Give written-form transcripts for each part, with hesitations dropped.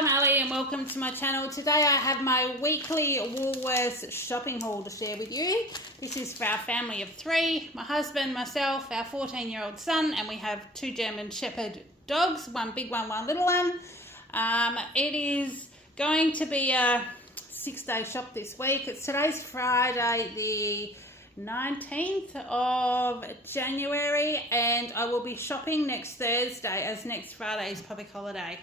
I'm Ali and welcome to my channel. Today I have my weekly Woolworths shopping haul to share with you. This is for our family of 3, my husband, myself, our 14-year-old son, and we have 2 German Shepherd dogs, one big one, one little one. It is going to be a 6-day shop this week. Today's Friday the 19th of January, and I will be shopping next Thursday as next Friday is public holiday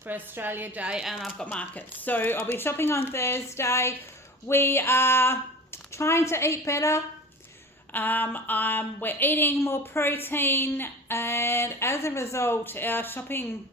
for Australia Day and I've got markets. So I'll be shopping on Thursday. We are trying to eat better. We're eating more protein, and as a result our shopping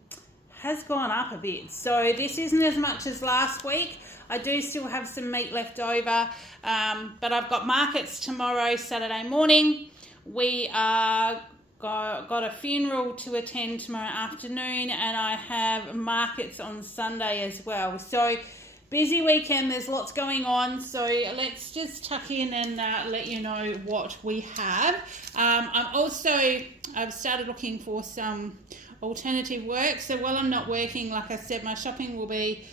has gone up a bit. So this isn't as much as last week. I do still have some meat left over, but I've got markets tomorrow, Saturday morning. We are got a funeral to attend tomorrow afternoon, and I have markets on Sunday as well. So busy weekend, there's lots going on. So let's just tuck in and let you know what we have. I've started looking for some alternative work. So while I'm not working, like I said, my shopping will be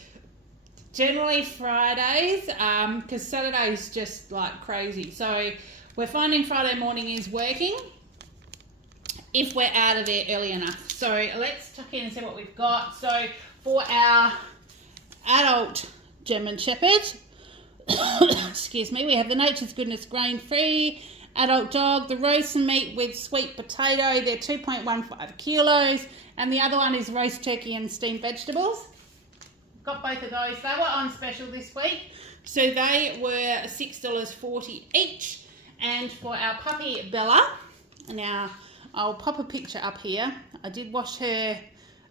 generally Fridays, because Saturday is just like crazy. So we're finding Friday morning is working if we're out of there early enough. So let's tuck in and see what we've got. So for our adult German Shepherd, excuse me, we have the Nature's Goodness grain-free adult dog, the roast meat with sweet potato, they're 2.15 kilos, and the other one is roast turkey and steamed vegetables. Got both of those. They were on special this week, so they were $6.40 each. And for our puppy Bella, now I'll pop a picture up here. I did wash her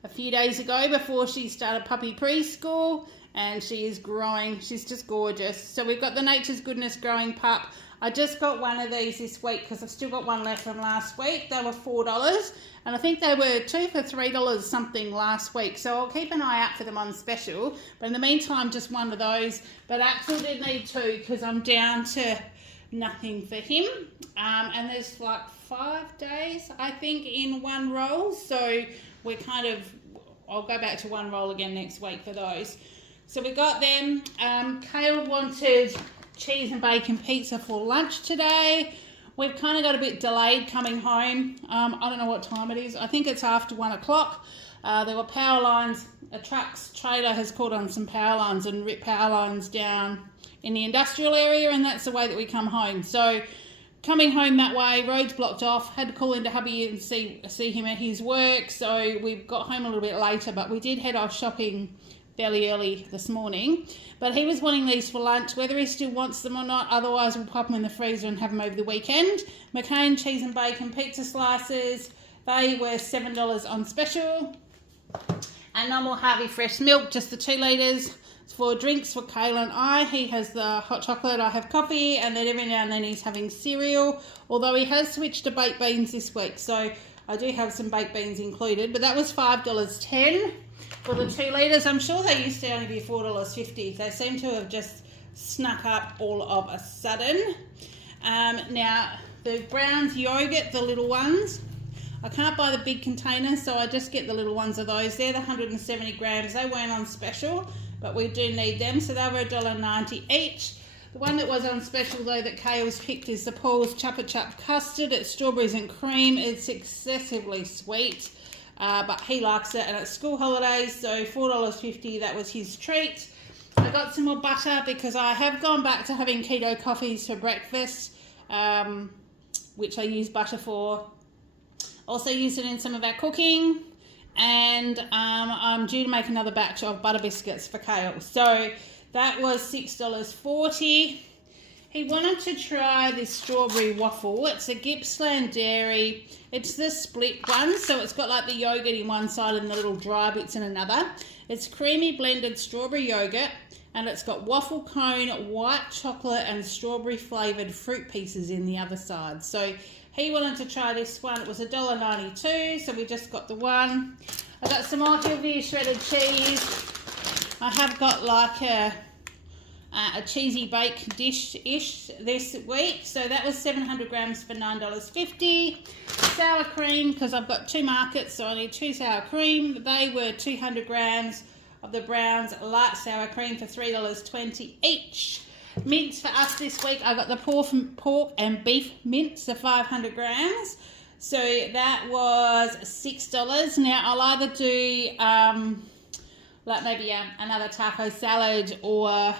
a few days ago before she started puppy preschool, and she is growing. She's just gorgeous. So we've got the Nature's Goodness growing pup. I just got one of these this week because I've still got one left from last week. They were $4, and I think they were 2 for $3 something last week. So I'll keep an eye out for them on special. But in the meantime, just one of those. But Axel did need 2 because I'm down to nothing for him. And there's like 5 days, I think, in one roll. So we're I'll go back to one roll again next week for those. So we got them. Kale wanted cheese and bacon pizza for lunch today. We've kind of got a bit delayed coming home. I don't know what time it is. I think it's after 1 o'clock. There were power lines. A truck's trailer has caught on some power lines and ripped power lines down in the industrial area, and that's the way that we come home. So coming home that way, roads blocked off, had to call into hubby and see him at his work. So we got home a little bit later, but we did head off shopping fairly early this morning. But he was wanting these for lunch, whether he still wants them or not. Otherwise, we'll pop them in the freezer and have them over the weekend. McCain cheese and bacon pizza slices, they were $7 on special. And normal Harvey fresh milk, just the 2 litres. For drinks for Kale and I, he has the hot chocolate, I have coffee, and then every now and then he's having cereal. Although he has switched to baked beans this week, so I do have some baked beans included. But that was $5.10. For the 2 litres. I'm sure they used to only be $4.50. They seem to have just snuck up all of a sudden. Now, the Browns yogurt, the little ones, I can't buy the big containers, so I just get the little ones of those. They're the 170 grams. They weren't on special, but we do need them. So they were $1.90 each. The one that was on special, though, that Kale's picked is the Paul's Chupa Chup Custard. It's strawberries and cream. It's excessively sweet. But he likes it, and it's school holidays, so $4.50, that was his treat. I got some more butter because I have gone back to having keto coffees for breakfast, which I use butter for. Also use it in some of our cooking, and I'm due to make another batch of butter biscuits for Kale. So that was $6.40. He wanted to try this strawberry waffle. It's a Gippsland Dairy. It's the split one, so it's got like the yogurt in one side and the little dry bits in another. It's creamy blended strawberry yogurt, and it's got waffle cone, white chocolate, and strawberry flavoured fruit pieces in the other side. So he wanted to try this one. It was $1.92, so we just got the one. I got some more Hillview shredded cheese. I have got like a cheesy bake dish-ish this week. So that was 700 grams for $9.50. Sour cream, because I've got 2 markets, so I need 2 sour cream. They were 200 grams of the Brown's light sour cream for $3.20 each. Mince for us this week, I got the pork and beef mince of 500 grams. So that was $6. Now I'll either do like maybe another taco salad or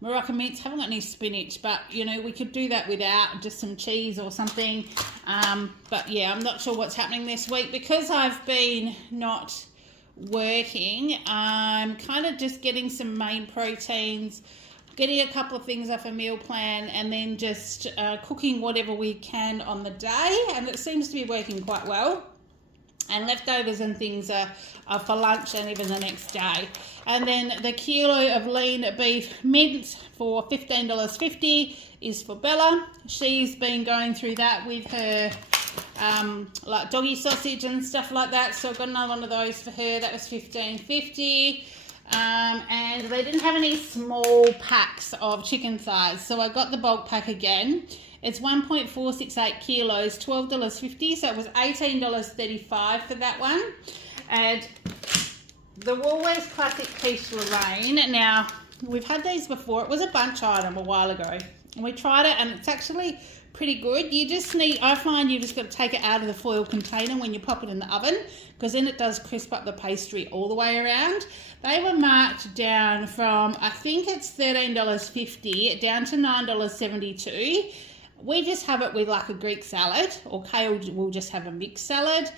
Moroccan mince. Haven't got any spinach, but you know, we could do that without, just some cheese or something. But yeah, I'm not sure what's happening this week because I've been not working. I'm kind of just getting some main proteins, getting a couple of things off a meal plan, and then just cooking whatever we can on the day, and it seems to be working quite well. And leftovers and things are for lunch and even the next day. And then the kilo of lean beef mince for $15.50 is for Bella. She's been going through that with her like doggy sausage and stuff like that, so I've got another one of those for her. That was $15.50. And they didn't have any small packs of chicken thighs, so I got the bulk pack again. It's 1.468 kilos, $12.50, so it was $18.35 for that one. And the Woolworths Classic Quiche Lorraine, now we've had these before. It was a bunch item a while ago, and we tried it, and it's actually pretty good. You just need, I find you just got to take it out of the foil container when you pop it in the oven, because then it does crisp up the pastry all the way around. They were marked down from, I think it's $13.50 down to $9.72. We just have it with like a Greek salad, or Kale will just have a mixed salad.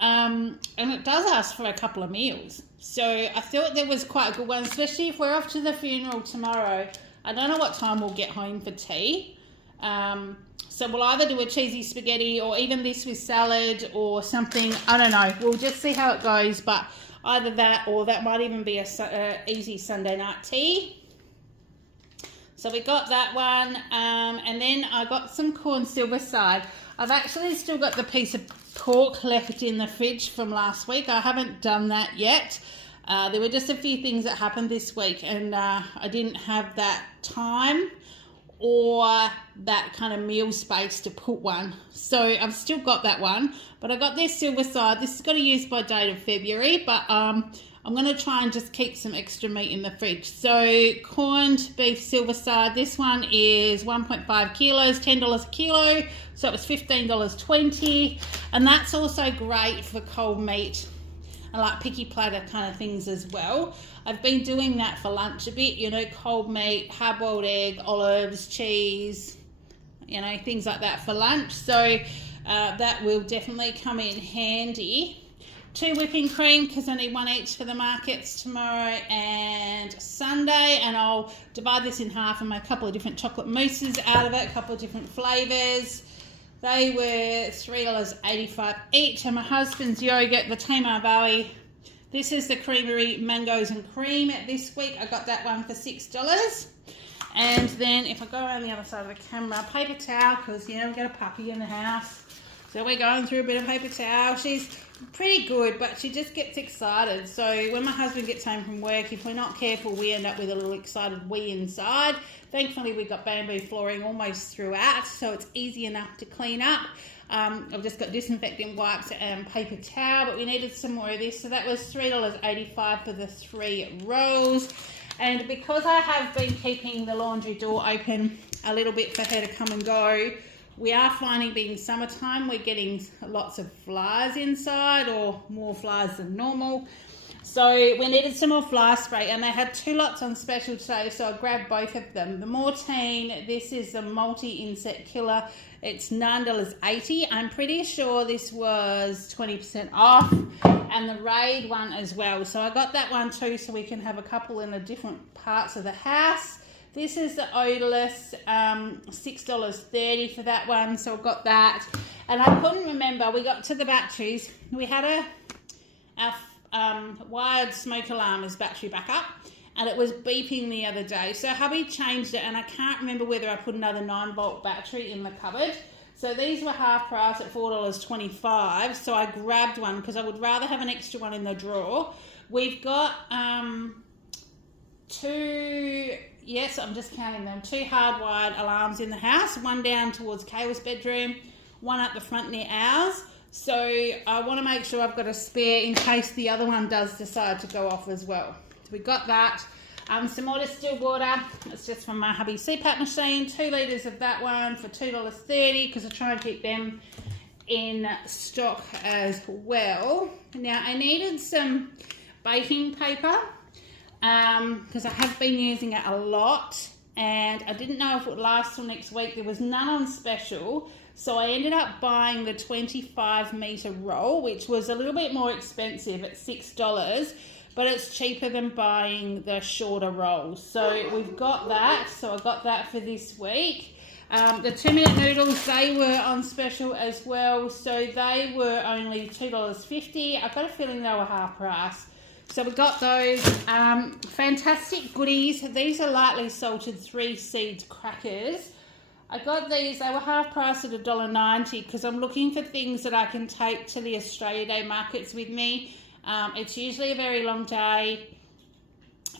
And it does last for a couple of meals. So I thought that was quite a good one, especially if we're off to the funeral tomorrow. I don't know what time we'll get home for tea. So we'll either do a cheesy spaghetti or even this with salad or something. I don't know. We'll just see how it goes. But either that or that might even be a easy Sunday night tea. So we got that one. And then I got some corn silver side. I've actually still got the piece of pork left in the fridge from last week. I haven't done that yet. There were just a few things that happened this week, and I didn't have that time or that kind of meal space to put one. So I've still got that one, but I got this silver side. This has got a use by date of February, but I'm going to try and just keep some extra meat in the fridge. So corned beef silver side, this one is 1.5 kilos, $10 a kilo. So it was $15.20. And that's also great for cold meat and like picky platter kind of things as well. I've been doing that for lunch a bit, you know, cold meat, hard-boiled egg, olives, cheese, you know, things like that for lunch. So that will definitely come in handy. 2 whipping cream, because I need 1 each for the markets tomorrow and Sunday. And I'll divide this in half and make a couple of different chocolate mousses out of it, a couple of different flavours. They were $3.85 each. And my husband's yogurt, the Tamar Valley, this is the creamery mangoes and cream this week. I got that one for $6. And then if I go around the other side of the camera, paper towel, because, you know, we've got a puppy in the house. So we're going through a bit of paper towel. She's pretty good, but she just gets excited. So when my husband gets home from work, if we're not careful, we end up with a little excited wee inside. Thankfully, we've got bamboo flooring almost throughout, so it's easy enough to clean up. I've just got disinfectant wipes and paper towel, but we needed some more of this. So that was $3.85 for the 3 rolls. And because I have been keeping the laundry door open a little bit for her to come and go, we are finding being summertime, we're getting lots of flies inside, or more flies than normal. So we needed some more fly spray, and they had 2 lots on special today, so I grabbed both of them. The Mortine, this is the multi-insect killer. It's $9.80. I'm pretty sure this was 20% off, and the Raid one as well. So I got that one too, so we can have a couple in the different parts of the house. This is the odorless, $6.30 for that one, so I got that. And I couldn't remember, we got to the batteries. We had our wired smoke alarm as battery backup, and it was beeping the other day. So hubby changed it, and I can't remember whether I put another 9-volt battery in the cupboard. So these were half price at $4.25, so I grabbed one because I would rather have an extra one in the drawer. We've got 2... Yes, I'm just counting them. 2 hardwired alarms in the house. One down towards Kayla's bedroom, one up the front near ours. So I want to make sure I've got a spare in case the other one does decide to go off as well. So we got that. Some more distilled water. It's just from my hubby CPAP machine. 2 litres of that one for $2.30 because I try and keep them in stock as well. Now I needed some baking paper because I have been using it a lot and I didn't know if it would last till next week. There was none on special, so I ended up buying the 25 metre roll, which was a little bit more expensive at $6, but it's cheaper than buying the shorter rolls. So we've got that, so I got that for this week. The 2-minute noodles, they were on special as well, so they were only $2.50. I've got a feeling they were half price. So we got those. Fantastic goodies. These are lightly salted 3 seeds crackers. I got these, they were half price at $1.90 because I'm looking for things that I can take to the Australia Day markets with me. It's usually a very long day.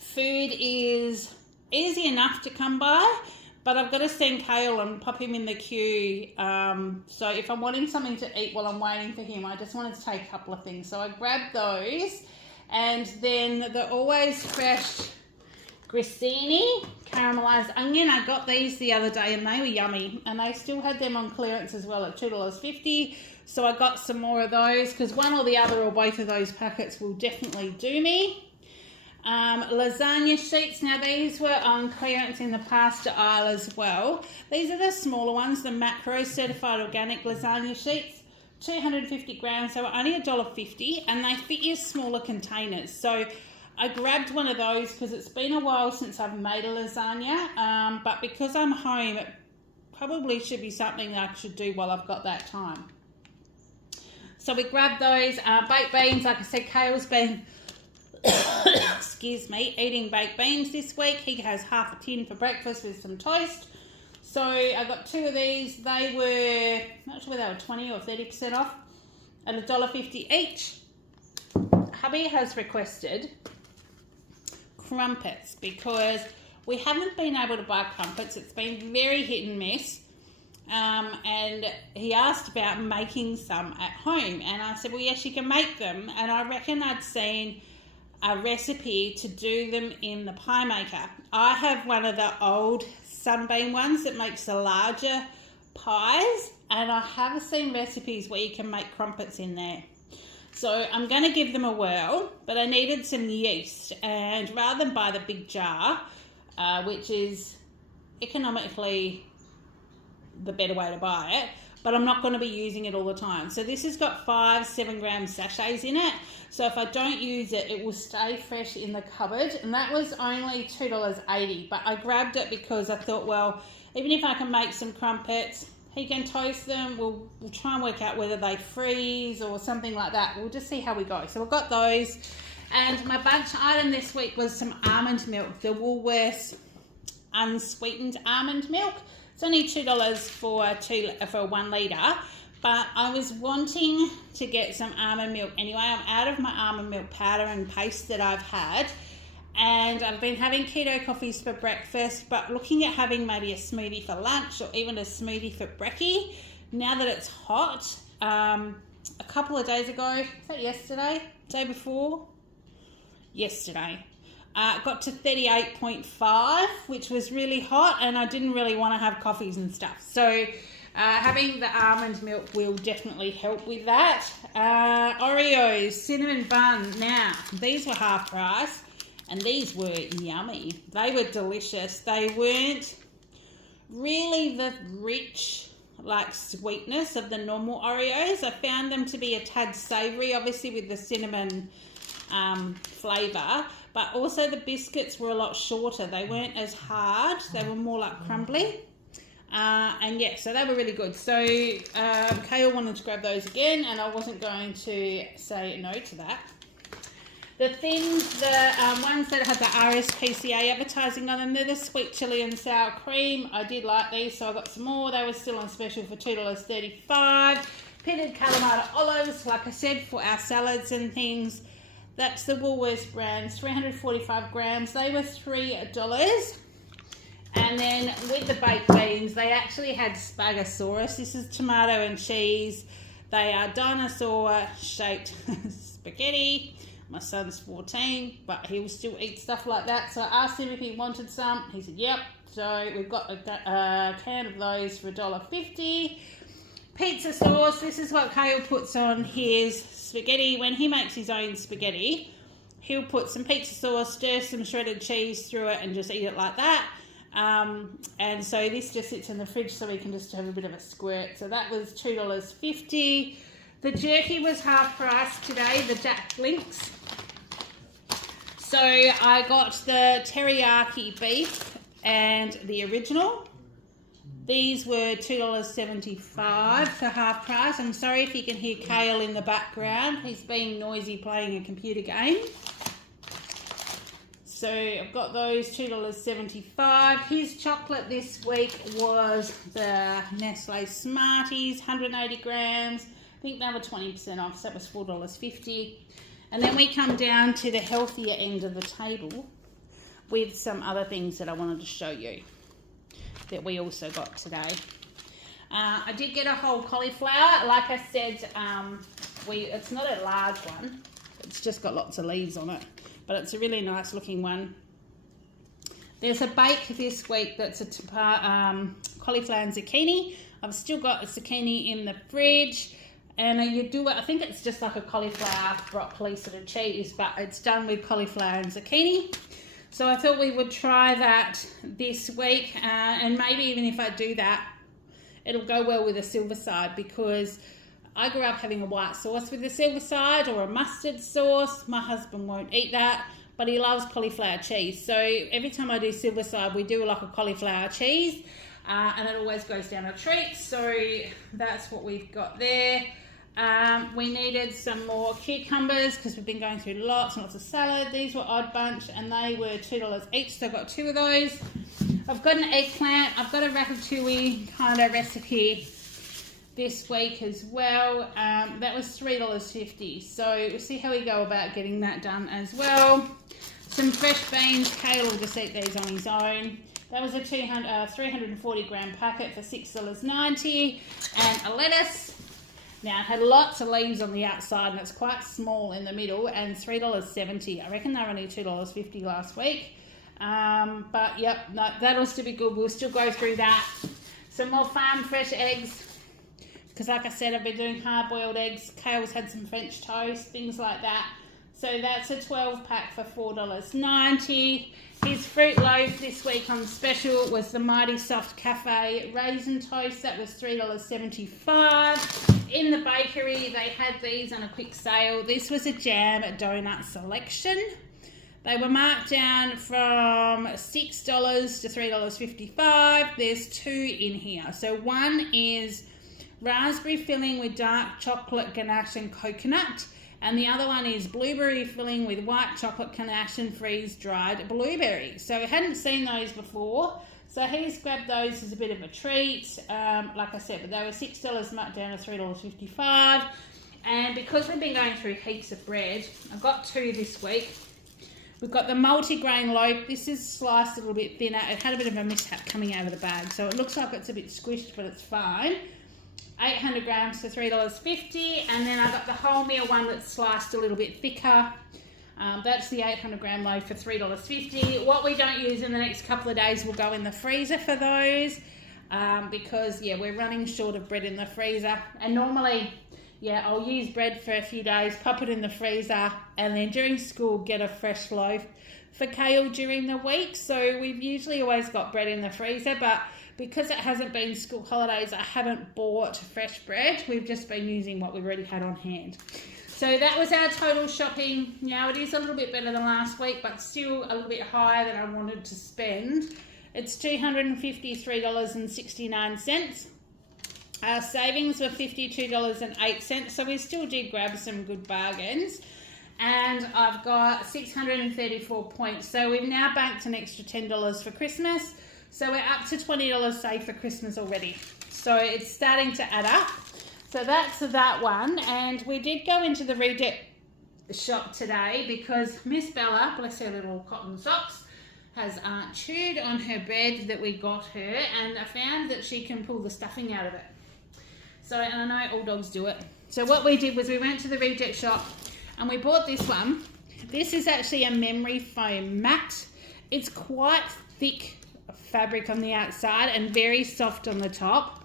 Food is easy enough to come by, but I've got to send Kale and pop him in the queue. So if I'm wanting something to eat while I'm waiting for him, I just wanted to take a couple of things. So I grabbed those. And then the always fresh grissini caramelized onion. I got these the other day and they were yummy. And they still had them on clearance as well at $2.50. So I got some more of those because one or the other or both of those packets will definitely do me. Lasagna sheets. Now these were on clearance in the pasta aisle as well. These are the smaller ones, the Macro Certified Organic Lasagna sheets. 250 grams, so only $1.50, and they fit your smaller containers. So I grabbed one of those because it's been a while since I've made a lasagna, but because I'm home, it probably should be something that I should do while I've got that time. So we grabbed those. Baked beans, like I said, Kale's been excuse me, eating baked beans this week. He has half a tin for breakfast with some toast. So I got 2 of these. They were, not sure whether they were 20 or 30% off at $1.50 each. Hubby has requested crumpets because we haven't been able to buy crumpets. It's been very hit and miss. And he asked about making some at home. And I said, well, yes, you can make them. And I reckon I'd seen a recipe to do them in the pie maker. I have one of the old Sunbeam ones that makes the larger pies, and I have seen recipes where you can make crumpets in there. So I'm going to give them a whirl, but I needed some yeast, and rather than buy the big jar, which is economically the better way to buy it, but I'm not going to be using it all the time. So this has got 5 7-gram sachets in it. So if I don't use it, it will stay fresh in the cupboard. And that was only $2.80. But I grabbed it because I thought, well, even if I can make some crumpets, he can toast them. We'll try and work out whether they freeze or something like that. We'll just see how we go. So we've got those. And my bunch item this week was some almond milk, the Woolworths unsweetened almond milk. It's only $2 for 1 litre, but I was wanting to get some almond milk anyway. I'm out of my almond milk powder and paste that I've had, and I've been having keto coffees for breakfast, but looking at having maybe a smoothie for lunch or even a smoothie for brekkie. Now that it's hot, a couple of days ago, was that yesterday? Day before? Yesterday. Got to 38.5, which was really hot, and I didn't really want to have coffees and stuff. So having the almond milk will definitely help with that. Oreos, cinnamon bun. Now, these were half price, and these were yummy. They were delicious. They weren't really the rich, like, sweetness of the normal Oreos. I found them to be a tad savoury, obviously with the cinnamon flavour. But also the biscuits were a lot shorter. They weren't as hard. They were more like crumbly. And yeah, so they were really good. So Kale wanted to grab those again, and I wasn't going to say no to that. The things, the ones that had the RSPCA advertising on them, they're the sweet chili and sour cream. I did like these, so I got some more. They were still on special for $2.35. Pitted Kalamata olives, like I said, for our salads and things. That's the Woolworths brand, 345 grams. They were $3. And then with the baked beans, they actually had Spagasaurus. This is tomato and cheese. They are dinosaur-shaped spaghetti. My son's 14, but he will still eat stuff like that. So I asked him if he wanted some. He said, yep. So we've got a can of those for $1.50. Pizza sauce. This is what Kale puts on his spaghetti. When he makes his own spaghetti, he'll put some pizza sauce, stir some shredded cheese through it, and just eat it like that. And so this just sits in the fridge so we can just have a bit of a squirt. So that was $2.50. The jerky was half price today, the Jack Links. So I got the teriyaki beef and the original. These were $2.75 for half price. I'm sorry if you can hear Kale in the background. He's being noisy playing a computer game. So I've got those $2.75. His chocolate this week was the Nestle Smarties, 180 grams. I think they were 20% off, so that was $4.50. And then we come down to the healthier end of the table with some other things that I wanted to show you that we also got today. I did get a whole cauliflower. Like I said, it's not a large one. It's just got lots of leaves on it, but it's a really nice looking one. There's a bake this week that's a cauliflower and zucchini. I've still got a zucchini in the fridge, and you do it, I think it's just like a cauliflower broccoli sort of cheese, but it's done with cauliflower and zucchini. So I thought we would try that this week, and maybe even if I do that, it'll go well with a silver side, because I grew up having a white sauce with the silver side or a mustard sauce. My husband won't eat that, but he loves cauliflower cheese. So every time I do silver side, we do like a cauliflower cheese, and it always goes down a treat. So that's what we've got there. We needed some more cucumbers because we've been going through lots and lots of salad. These were Odd Bunch and they were $2 each, so I got 2 of those. I've got an eggplant. I've got a ratatouille kind of recipe this week as well. That was $3.50, so we'll see how we go about getting that done as well. Some fresh beans. Kale will just eat these on his own. That was a 340 gram packet for $6.90, and a lettuce. Now, it had lots of leaves on the outside and it's quite small in the middle, and $3.70. I reckon they were only $2.50 last week. But yep, no, that'll still be good. We'll still go through that. Some more farm fresh eggs, because like I said, I've been doing hard-boiled eggs. Kale's had some French toast, things like that. So that's a 12 pack for $4.90. His fruit loaf this week on special was the Mighty Soft Cafe Raisin Toast. That was $3.75. In the bakery, they had these on a quick sale. This was a jam donut selection. They were marked down from $6 to $3.55. There's 2 in here. So one is raspberry filling with dark chocolate ganache and coconut. And the other one is blueberry filling with white chocolate ganache and freeze-dried blueberries. So we hadn't seen those before. So he's grabbed those as a bit of a treat. Like I said, but they were $6 marked down to $3.55. And because we've been going through heaps of bread, I've got 2 this week. We've got the multi-grain loaf. This is sliced a little bit thinner. It had a bit of a mishap coming out of the bag, so it looks like it's a bit squished, but it's fine. 800 grams for $3.50, and then I got the wholemeal one that's sliced a little bit thicker. That's the 800 gram loaf for $3.50. What we don't use in the next couple of days will go in the freezer for those, because yeah, we're running short of bread in the freezer. And normally, yeah, I'll use bread for a few days, pop it in the freezer, and then during school get a fresh loaf for Kale during the week. So we've usually always got bread in the freezer, but because it hasn't been school holidays, I haven't bought fresh bread. We've just been using what we've already had on hand. So that was our total shopping. Now it is a little bit better than last week, but still a little bit higher than I wanted to spend. It's $253.69. Our savings were $52.08, so we still did grab some good bargains. And I've got 634 points. So we've now banked an extra $10 for Christmas. So we're up to $20 saved for Christmas already. So it's starting to add up. So that's that one. And we did go into the reject shop today because Miss Bella, bless her little cotton socks, has chewed on her bed that we got her, and I found that she can pull the stuffing out of it. So, and I know all dogs do it. So what we did was we went to the reject shop and we bought this one. This is actually a memory foam mat. It's quite thick fabric on the outside and very soft on the top.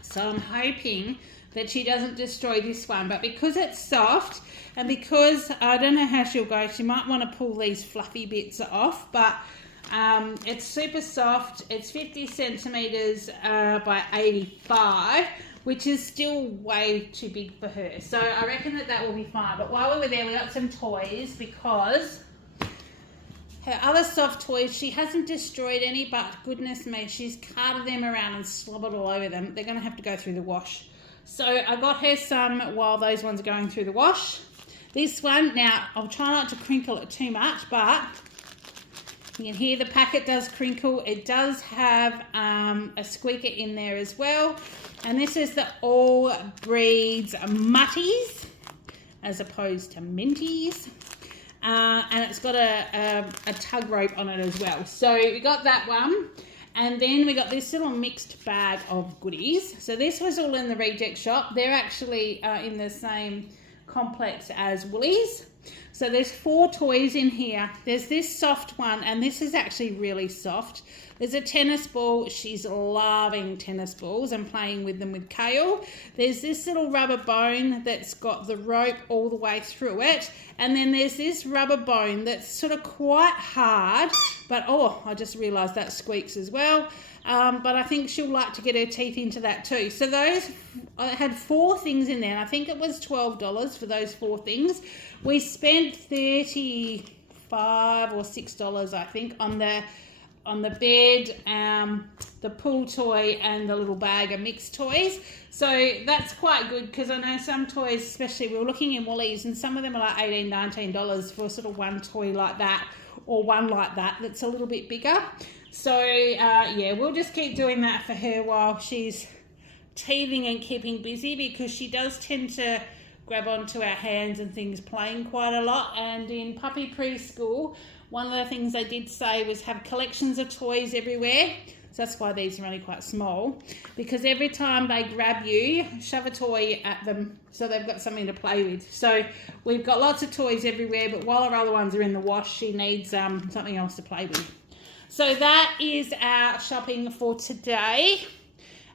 So I'm hoping that she doesn't destroy this one. But because it's soft and because I don't know how she'll go, she might want to pull these fluffy bits off. But it's super soft. It's 50 centimetres by 85, which is still way too big for her. So I reckon that will be fine. But while we were there, we got some toys because her other soft toys, she hasn't destroyed any, but goodness me, she's carted them around and slobbered all over them. They're going to have to go through the wash. So I got her some while those ones are going through the wash. This one, now I'll try not to crinkle it too much, but you can hear the packet does crinkle. It does have a squeaker in there as well. And this is the All Breeds Mutties as opposed to Minties. And it's got a tug rope on it as well. So we got that one. And then we got this little mixed bag of goodies. So this was all in the reject shop. They're actually in the same complex as Woolies. So there's 4 toys in here. There's this soft one, and this is actually really soft. There's a tennis ball. She's loving tennis balls and playing with them with Kale. There's this little rubber bone that's got the rope all the way through it. And then there's this rubber bone that's sort of quite hard, but oh, I just realised that squeaks as well. But I think she'll like to get her teeth into that too. So those, I had 4 things in there, and I think it was $12 for those 4 things. We spent $35 or $6, I think, on the bed, the pool toy, and the little bag of mixed toys. So that's quite good because I know some toys, especially we were looking in Woolies, and some of them are like $18, $19 for sort of one toy like that or one like that that's a little bit bigger. So yeah, we'll just keep doing that for her while she's teething and keeping busy, because she does tend to grab onto our hands and things playing quite a lot. And in puppy preschool, one of the things they did say was have collections of toys everywhere. So that's why these are only quite small, because every time they grab you, shove a toy at them so they've got something to play with. So we've got lots of toys everywhere, but while our other ones are in the wash, she needs something else to play with. So that is our shopping for today.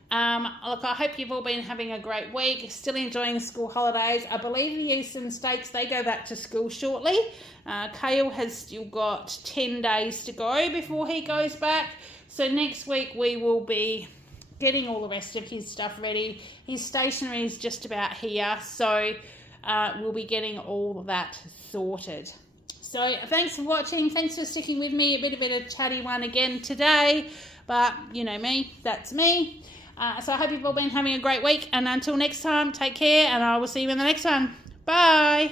Look, I hope you've all been having a great week, still enjoying school holidays. I believe the eastern states, they go back to school shortly. Kale has still got 10 days to go before he goes back. So next week we will be getting all the rest of his stuff ready. His stationery is just about here, so we'll be getting all of that sorted. So thanks for watching. Thanks for sticking with me. A bit of a chatty one again today, but you know me, that's me. So I hope you've all been having a great week, and until next time, take care, and I will see you in the next one. Bye.